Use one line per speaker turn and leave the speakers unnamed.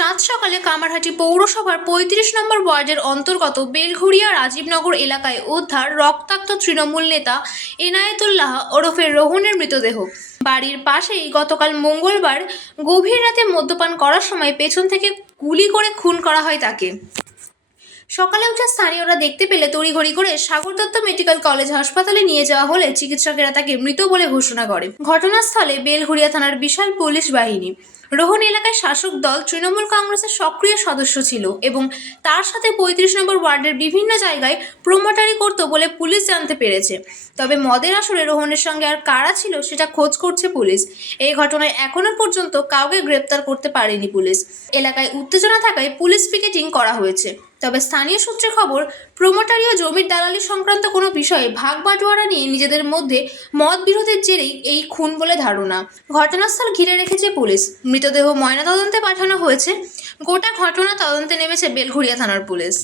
সাত সকালে কামারহাটি পৌরসভার পঁয়ত্রিশ নম্বর ওয়ার্ডের অন্তর্গত বেলঘুরিয়া রাজীবনগর এলাকায় উদ্ধার রক্তাক্ত তৃণমূল নেতা এনায়েতুল্লাহ ওরফে রোহনের মৃতদেহ। বাড়ির পাশেই গতকাল মঙ্গলবার গভীর রাতে মদ্যপান করার সময় পেছন থেকে গুলি করে খুন করা হয় তাকে। সকালে উঠে স্থানীয়রা দেখতে পেলে তড়িঘড়ি করে সাগর দত্ত মেডিকেল কলেজ হাসপাতালে নিয়ে যাওয়া হলে চিকিৎসকেরা তাকে মৃত বলে ঘোষণা করে। ঘটনাস্থলে বেলঘুরিয়া থানার বিশাল পুলিশ বাহিনী। রোহন এলাকায় শাসক দল তৃণমূল কংগ্রেসের সক্রিয় সদস্য ছিল এবং তার সাথে পঁয়ত্রিশ নম্বর ওয়ার্ডের বিভিন্ন জায়গায় প্রোমোটারি করতো বলে পুলিশ জানতে পেরেছে। তবে মদের আসরে রোহনের সঙ্গে আর কারা ছিল সেটা খোঁজ করছে পুলিশ। এই ঘটনায় এখনও পর্যন্ত কাউকে গ্রেপ্তার করতে পারেনি পুলিশ। এলাকায় উত্তেজনা থাকায় পুলিশ পিকেটিং করা হয়েছে। তবে স্থানীয় সূত্রে খবর প্রোমোটারি ও জমির দালালি সংক্রান্ত কোনো বিষয়ে ভাগ বাটোয়ারা নিয়ে নিজেদের মধ্যে মত বিরোধের জেরেই এই খুন বলে ধারণা। ঘটনাস্থল ঘিরে রেখেছে পুলিশ। মৃতদেহ ময়নাতদন্তে পাঠানো হয়েছে। গোটা ঘটনা তদন্তে নেমেছে বেলঘুরিয়া থানার পুলিশ।